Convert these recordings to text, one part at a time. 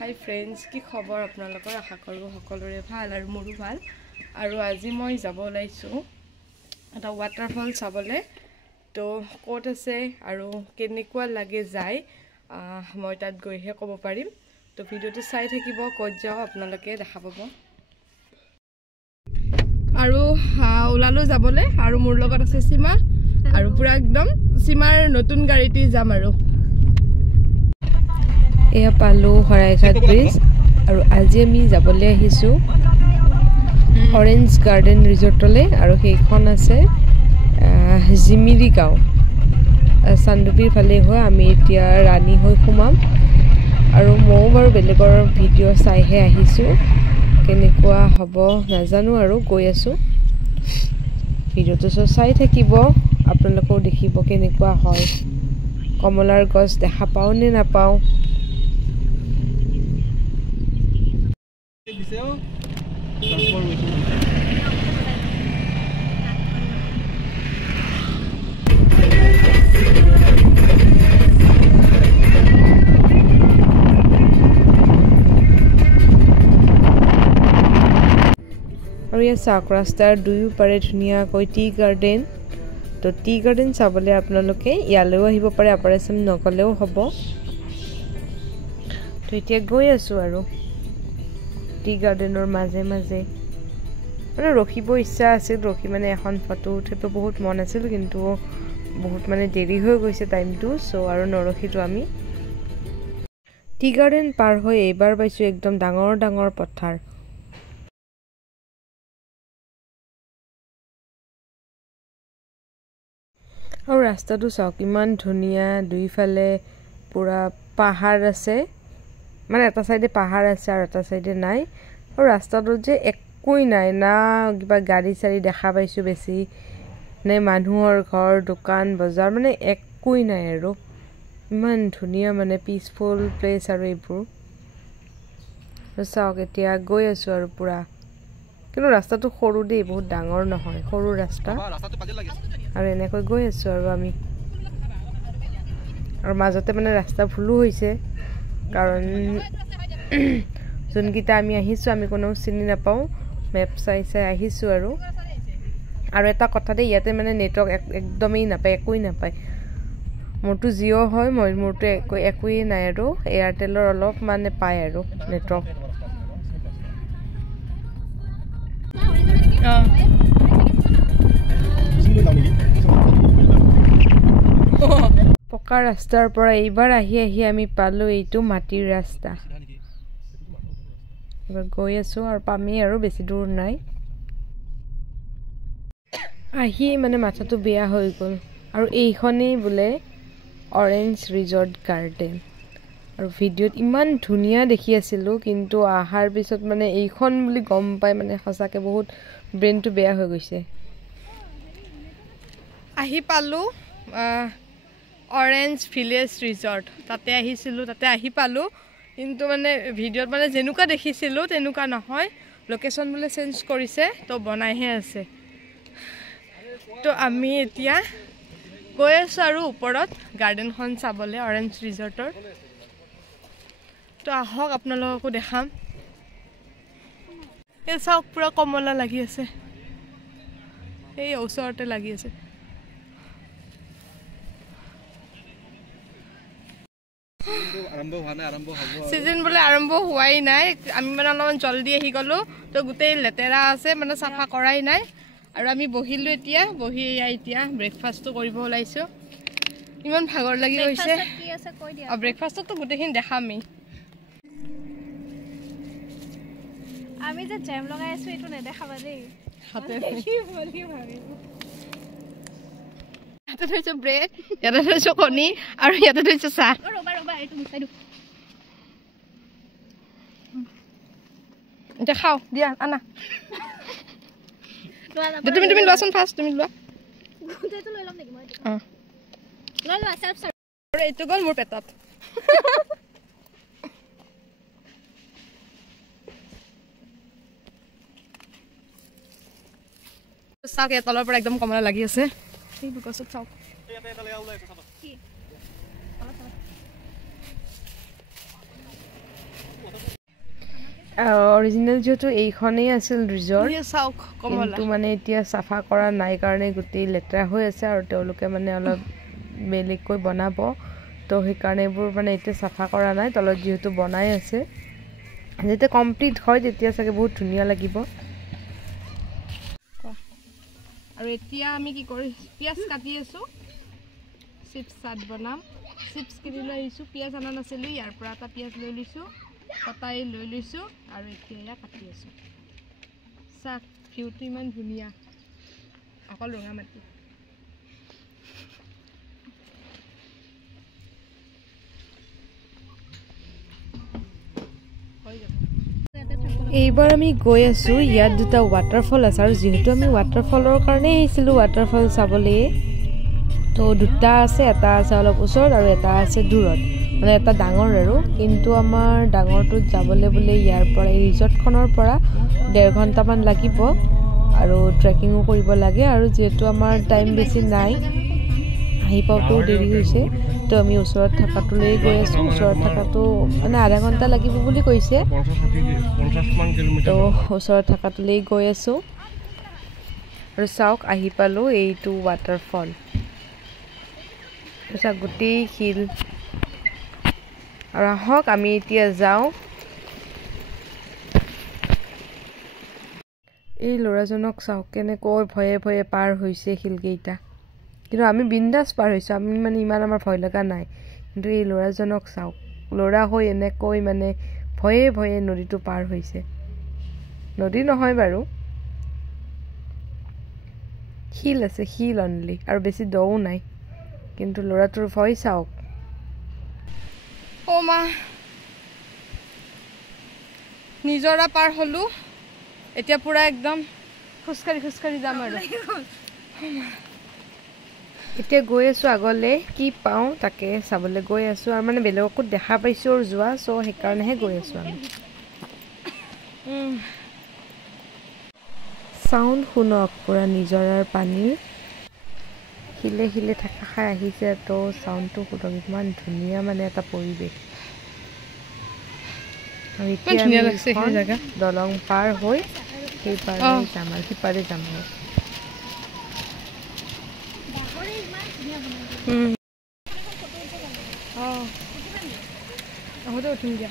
হাই friends, কি খবৰ আপোনালোকৰ? আশা কৰোঁ সকলোৰে ভাল আৰু মোৰো ভাল। আৰু আজি মই যাব ওলাইছোঁ এটা ৱাটাৰফল চাবলৈ। তো ক'ত আছে আৰু কেনেকুৱা লাগে যায় মই তাত গৈহে ক'ব পাৰিম। তো ভিডিঅ'টো চাই থাকিব, ক'ত যাওঁ আপোনালোকে দেখা পাব। আৰু ওলালোঁ যাবলৈ, আৰু মোৰ লগত আছে সীমা, আৰু পুৰা একদম সীমাৰ নতুন গাড়ীতে যাম। আৰু এয়া পালোঁ শৰাইঘাট ব্ৰিজ, আৰু আজি আমি যাবলৈ আহিছোঁ অৰেঞ্জ গাৰ্ডেন ৰিজৰ্টলৈ, আৰু সেইখন আছে জিমিৰি গাঁও, চান্দুবিৰ ফালে হয়। আমি এতিয়া ৰাণী হৈ সোমাম, আৰু ময়ো বাৰু বেলেগৰ ভিডিঅ' চাইহে আহিছোঁ, কেনেকুৱা হ'ব নাজানো, আৰু গৈ আছোঁ। ভিডিঅ'টো চাই থাকিব, আপোনালোকেও দেখিব কেনেকুৱা হয়। কমলাৰ গছ দেখা পাওঁ নে নাপাওঁ। আৰু ইয়াত চাওক, ৰাস্তাৰ দুয়োপাৰে ধুনীয়াকৈ টি গাৰ্ডেন। তো টি গাৰ্ডেন চাবলৈ আপোনালোকে ইয়ালৈও আহিব পাৰে, আপাৰ আছাম নগ'লেও হ'ব। তো এতিয়া গৈ আছোঁ আৰু টি গাৰ্ডেনৰ মাজে মাজে, মানে ৰখিব ইচ্ছা আছিল, ৰখি মানে এখন ফটো উঠিব বহুত মন আছিল, কিন্তু বহুত মানে দেৰি হৈ গৈছে টাইমটো, চ' আৰু নৰখিলোঁ আমি। টি গাৰ্ডেন পাৰ হৈ এইবাৰ পাইছোঁ একদম ডাঙৰ ডাঙৰ পথাৰ। আৰু ৰাস্তাটো চাওক, ইমান ধুনীয়া, দুইফালে পুৰা পাহাৰ আছে, মানে এটা চাইডে পাহাৰ আছে আৰু এটা চাইডে নাই। আৰু ৰাস্তাটোত যে একোৱেই নাই, না কিবা গাড়ী চাড়ী দেখা পাইছোঁ বেছি, নে মানুহৰ ঘৰ দোকান বজাৰ, মানে একোৱেই নাই। আৰু ইমান ধুনীয়া মানে পিচফুল প্লেচ আৰু এইবোৰ। চাওক এতিয়া গৈ আছোঁ আৰু পুৰা, কিন্তু ৰাস্তাটো সৰু দেই, বহুত ডাঙৰ নহয়, সৰু ৰাস্তা। আৰু এনেকৈ গৈ আছোঁ আৰু আমি, আৰু মাজতে মানে ৰাস্তা ভুলো হৈছে, কাৰণ যোনকেইটা আমি আহিছোঁ আমি কোনেও চিনি নাপাওঁ, মেপ চাই চাই আহিছোঁ। আৰু এটা কথা দেই, ইয়াতে মানে নেটৱৰ্ক একদমেই নাপায়, একোৱেই নাপায়। মোৰতো জিঅ' হয়, মোৰতো একোৱেই নাই, আৰু এয়াৰটেলৰ অলপ মানে পায় আৰু নেটৱৰ্ক। পকা ৰাস্তাৰ পৰা এইবাৰ আহি আহি আমি পালোঁ এইটো মাটিৰ ৰাস্তা। এইবাৰ গৈ আছোঁ, আৰু পামেই, আৰু বেছি দূৰ নাই। আহি মানে মাথাটো বেয়া হৈ গ'ল, আৰু এইখনেই বোলে অৰেঞ্জ ৰিজৰ্ট গাৰ্ডেন। আৰু ভিডিঅ'ত ইমান ধুনীয়া দেখি আছিলোঁ, কিন্তু অহাৰ পিছত মানে এইখন বুলি গম পাই মানে সঁচাকৈ বহুত ব্ৰেইনটো বেয়া হৈ গৈছে। আহি পালোঁ অৰেঞ্জ ভিলেজ ৰিজৰ্ট, তাতে আহিছিলোঁ, তাতে আহি পালোঁ, কিন্তু মানে ভিডিঅ'ত মানে যেনেকুৱা দেখিছিলোঁ তেনেকুৱা নহয়, লোকেশ্যন বোলে চেঞ্জ কৰিছে, তো বনাইহে আছে। তো আমি এতিয়া গৈ আছোঁ আৰু ওপৰত গাৰ্ডেনখন চাবলৈ, অৰেঞ্জ ৰিজৰ্টৰ। তো আহক আপোনালোককো দেখাম। এই চাওক, পুৰা কমলা লাগি আছে, এই ওচৰতে লাগি আছে। চিজন বোলে আৰম্ভ হোৱাই নাই, আমি মানে অলপমান জল্দি আহি গ'লোঁ, তো গোটেই লেতেৰা আছে, মানে চাফা কৰাই নাই। আৰু আমি বহিলোঁ, বহি এতিয়া ব্ৰেকফাষ্টটো কৰিব ওলাইছোঁ। ইমান ভাগৰ লাগি গৈছে। ব্ৰেকফাষ্টতো গোটেইখিনি দেখামেই। আমি যে জেম লগাই আছোঁ, এইটো নেদেখাবা দেই। ইয়াতে থৈছোঁ ব্ৰেড, ইয়াতে থৈছোঁ কণী, আৰু ইয়াতে থৈছোঁ চাহ। এতিয়া খাওঁ দিয়া, আনা। তুমি লোৱাচোন ফাৰ্ষ্ট, তুমি লোৱা। এইটো গ'ল মোৰ পেটত। চাওক, ইয়াত তলৰ পৰা একদম কমলা লাগি আছে, গছত চাওক। অৰিজিনেল যেহেতু এইখনেই আছিল ৰিজৰ্ট চাওক কিন্তু মানে এতিয়া চাফা কৰা নাই কাৰণে গোটেই লেতেৰা হৈ আছে আৰু তেওঁলোকে মানে অলপ বেলেগকৈ বনাব তো সেইকাৰণে এইবোৰ মানে এতিয়া চাফা কৰা নাই তলত যেহেতু বনাই আছে যেতিয়া কমপ্লিট হয় তেতিয়া চাগে বহুত ধুনীয়া লাগিব আৰু এতিয়া আমি কি কৰি পিয়াজ কাটি আছো চিপছ চাট বনাম চিপছ কিনি লৈ আহিছোঁ পিয়াজ অনা নাছিলোঁ ইয়াৰ পৰা এটা পিয়াজ লৈ লৈছোঁ কটাই লৈ লৈছোঁ আৰু এতিয়া ইয়াক কাটি আছোঁ চাক ভিউটো ইমান ধুনীয়া অকল ৰঙা মাটি এইবাৰ আমি গৈ আছোঁ ইয়াত দুটা ৱাটাৰফল আছে আৰু যিহেতু আমি ৱাটাৰফলৰ কাৰণেই আহিছিলোঁ ৱাটাৰফল চাবলৈ তো দুটা আছে এটা আছে অলপ ওচৰত আৰু এটা আছে দূৰত মানে এটা ডাঙৰ আৰু কিন্তু আমাৰ ডাঙৰটোত যাবলৈ বোলে ইয়াৰ পৰা এই ৰিজৰ্টখনৰ পৰা 1.5 ঘণ্টামান লাগিব আৰু ট্ৰেকিঙো কৰিব লাগে আৰু যিহেতু আমাৰ টাইম বেছি নাই আহি পাওঁতেও দেৰি হৈছে তো আমি ওচৰত থকাটোলৈ গৈ আছোঁ ওচৰত থকাটো মানে আধা ঘণ্টা লাগিব বুলি কৈছে তো ওচৰত থকাটোলৈ গৈ আছোঁ আৰু চাওক আহি পালোঁ এইটো ৱাটাৰফল চাওক গোটেই শিল আৰু আহক আমি এতিয়া যাওঁ এই ল'ৰাজনক চাওক কেনেকৈ ভয়ে ভয়ে পাৰ হৈছে শিলকেইটা কিন্তু আমি বিন্দাছ পাৰ হৈছোঁ আমি মানে ইমান আমাৰ ভয় লগা নাই কিন্তু এই ল'ৰাজনক চাওক ল'ৰা হৈ এনেকৈ মানে ভয়ে ভয়ে নদীটো পাৰ হৈছে নদী নহয় বাৰু শিল আছে শিল অনলি আৰু বেছি দও নাই কিন্তু ল'ৰাটোৰ ভয় চাওক অ' মা নিজৰা পাৰ হ'লোঁ এতিয়া পুৰা একদম খোজকাঢ়ি যাম আৰু এতিয়া গৈ আছোঁ আগলৈ কি পাওঁ তাকে চাবলৈ গৈ আছোঁ আৰু মানে বেলেগকো দেখা পাইছোঁ আৰু যোৱা চ' সেইকাৰণেহে গৈ আছোঁ আমি চাউণ্ড শুনক পুৰা নিজৰাৰ পানীৰ শিলে শিলে থকা খাই আহিছে তো চাউণ্ডটো শুনক ইমান ধুনীয়া মানে এটা পৰিৱেশ আৰু এতিয়া আমি দলং পাৰ হৈ সেইপাৰে যাম আৰু সিপাৰে যাম আৰু উঠিম দিয়া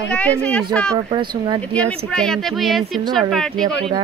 আগতে আমি ৰিজৰ্টৰ পৰা চুঙাত দিয়া চিকেন কিনি আনিছিলোঁ আৰু এতিয়া পুৰা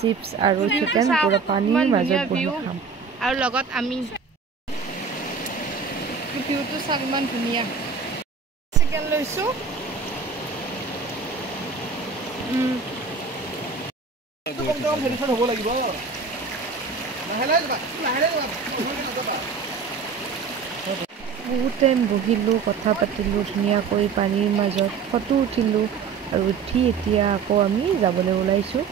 চিপছ আৰু চিকেন পুৰা পানীৰ মাজত বহি খাম আৰু লগত আমি ভিউটো চাওক ইমান ধুনীয়া চিকেন লৈছোঁ বহুত টাইম বহিলোঁ কথা পাতিলোঁ ধুনীয়াকৈ পানীৰ মাজত ফটো উঠিলোঁ আৰু উঠি এতিয়া আকৌ আমি যাবলৈ ওলাইছোঁ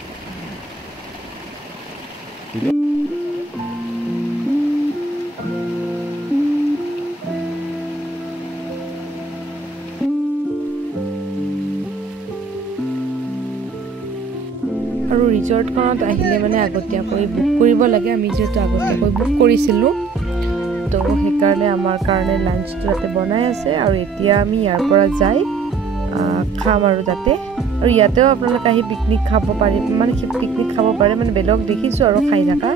আৰু ৰিজৰ্টখনত আহিলে মানে আগতীয়াকৈ বুক কৰিব লাগে আমি যিহেতু আগতীয়াকৈ বুক কৰিছিলোঁ তো সেইকাৰণে আমাৰ কাৰণে লাঞ্চটো তাতে বনাই আছে আৰু এতিয়া আমি ইয়াৰ পৰা যাই খাম আৰু তাতে আৰু ইয়াতেও আপোনালোকে আহি পিকনিক খাব পাৰে মানে পিকনিক খাব পাৰে মানে বেলেগ দেখিছোঁ আৰু খাই থকা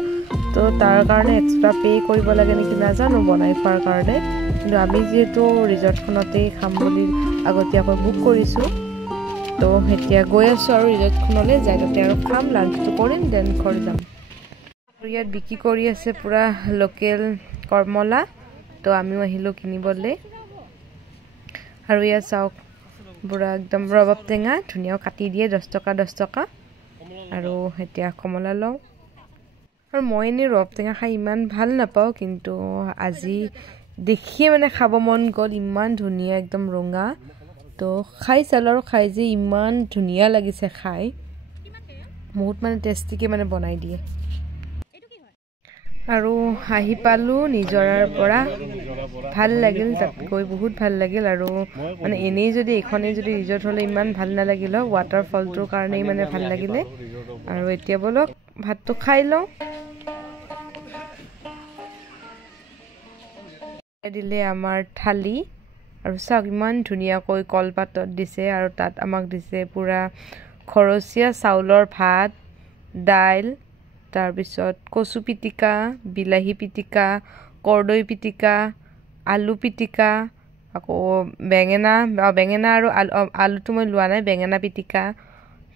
তো তাৰ কাৰণে এক্সট্ৰা পে' কৰিব লাগে নেকি নাজানো বনাই খোৱাৰ কাৰণে কিন্তু আমি যিহেতু ৰিজৰ্টখনতেই খাম বুলি আগতীয়াকৈ বুক কৰিছোঁ তো এতিয়া গৈ আছোঁ আৰু ৰিজৰ্টখনলৈ যাই তাতে আৰু খাম লাঞ্চটো কৰিম দেন ঘৰ যাম আৰু ইয়াত বিক্ৰী কৰি আছে পূৰা লোকেল কৰ্মলা তো আমিও আহিলোঁ কিনিবলৈ আৰু ইয়াত চাওক পুৰা একদম ৰবাব টেঙা ধুনীয়াও কাটি দিয়ে 10 টকা আৰু এতিয়া কমলা লওঁ আৰু মই এনেই ৰবাব টেঙা খাই ইমান ভাল নাপাওঁ কিন্তু আজি দেখিয়ে মানে খাব মন গ'ল ইমান ধুনীয়া একদম ৰঙা তো খাই চালোঁ আৰু খাই যে ইমান ধুনীয়া লাগিছে খাই বহুত মানে টেষ্টিকৈ মানে বনাই দিয়ে আৰু আহি পালোঁ নিজৰাৰ পৰা ভাল লাগিল তাত গৈ বহুত ভাল লাগিল আৰু মানে এনেই যদি এইখনেই যদি ৰিজৰ্ট হ'লে ইমান ভাল নালাগিল হয় ৱাটাৰফলটোৰ কাৰণেই মানে ভাল লাগিলে আৰু এতিয়া বলক ভাতটো খাই লওঁ দিলে আমাৰ থালি আৰু চাওক ইমান ধুনীয়াকৈ কলপাতত দিছে আৰু তাত আমাক দিছে পুৰা খৰচীয়া চাউলৰ ভাত দাইল তাৰপিছত কচু পিটিকা বিলাহী পিটিকা কৰ্দৈ পিটিকা আলু পিটিকা আকৌ বেঙেনা আৰু আলুটো মই লোৱা নাই বেঙেনা পিটিকা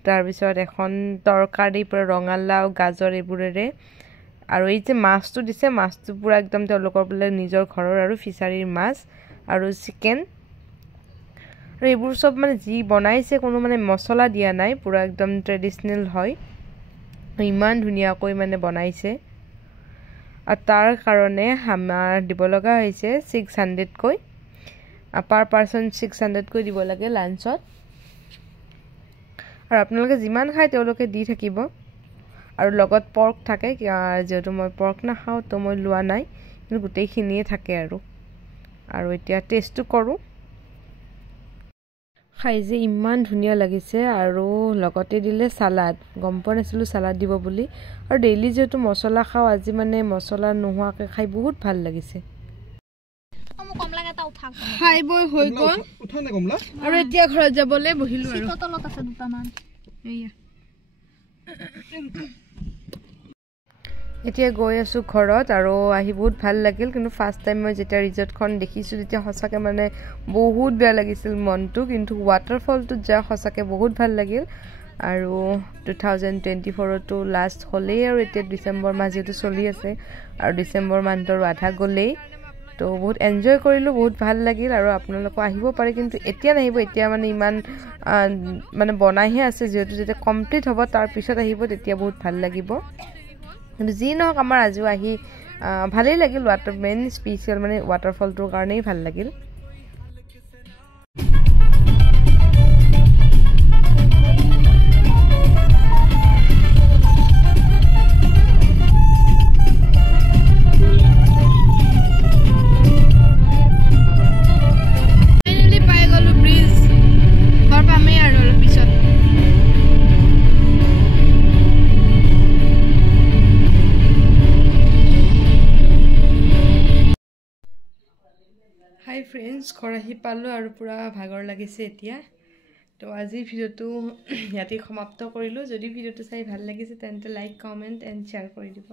তাৰপিছত এখন তৰকাৰী পুৰা ৰঙালাও গাজৰ এইবোৰেৰে আৰু এই যে মাছটো দিছে মাছটো পুৰা একদম তেওঁলোকৰ বোলে নিজৰ ঘৰৰ আৰু ফিচাৰীৰ মাছ আৰু চিকেন আৰু এইবোৰ সব মানে যি বনাইছে কোনো মানে মছলা দিয়া নাই পুৰা একদম ট্ৰেডিশনেল হয় ইমান ধুনীয়াকৈ মানে বনাইছে আৰু তাৰ কাৰণে আমাৰ দিব লগা হৈছে 600 কৈ পাৰ পাৰসন 600 কৈ দিব লাগে লাঞ্চত আৰু আপোনালোকে যিমান খায় তেওঁলোকে দি থাকিব আৰু লগত পৰ্ক থাকে যেহেতু মই পৰ্ক নাখাওঁ তো মই লোৱা নাই কিন্তু গোটেইখিনিয়ে থাকে আৰু এতিয়া টেষ্টটো কৰোঁ খাই যে ইমান ধুনীয়া লাগিছে আৰু লগতে দিলে সালাড গম পোৱা নাছিলোঁ সালাড দিব বুলি আৰু ডেইলি যেহেতু মছলা খাওঁ আজি মানে মছলা নোহোৱাকৈ খাই বহুত ভাল লাগিছে খাই বৈ হৈ গ'ল আৰু এতিয়া ঘৰত যাবলৈ বহিলোঁ আৰু এতিয়া গৈ আছোঁ ঘৰত আৰু আহি বহুত ভাল লাগিল কিন্তু ফাৰ্ষ্ট টাইম মই যেতিয়া ৰিজৰ্টখন দেখিছোঁ তেতিয়া সঁচাকৈ মানে বহুত বেয়া লাগিছিল মনটো কিন্তু ৱাটাৰফলটোত যা সঁচাকৈ বহুত ভাল লাগিল আৰু 2024তো লাষ্ট হ'লেই আৰু এতিয়া ডিচেম্বৰ মাহ যেহেতু চলি আছে আৰু ডিচেম্বৰ মাহটো আধা গ'লেই তো বহুত এনজয় কৰিলোঁ বহুত ভাল লাগিল আৰু আপোনালোকে আহিব পাৰে কিন্তু এতিয়া নাহিব এতিয়া মানে ইমান মানে বনাইহে আছে যেহেতু যেতিয়া কমপ্লিট হ'ব তাৰ পিছত আহিব তেতিয়া বহুত ভাল লাগিব কিন্তু যি নহওক আমাৰ আজিও আহি ভালেই লাগিল মেইন স্পেচিয়েল মানে ৱাটাৰফলটোৰ কাৰণেই ভাল লাগিল হাই ফ্ৰেণ্ডছ ঘৰ আহি পালোঁ আৰু পুৰা ভাগৰ লাগিছে এতিয়া তো আজিৰ ভিডিঅ'টো ইয়াতে সমাপ্ত কৰিলোঁ যদি ভিডিঅ'টো চাই ভাল লাগিছে তেন্তে লাইক কমেণ্ট এণ্ড শ্বেয়াৰ কৰি দিব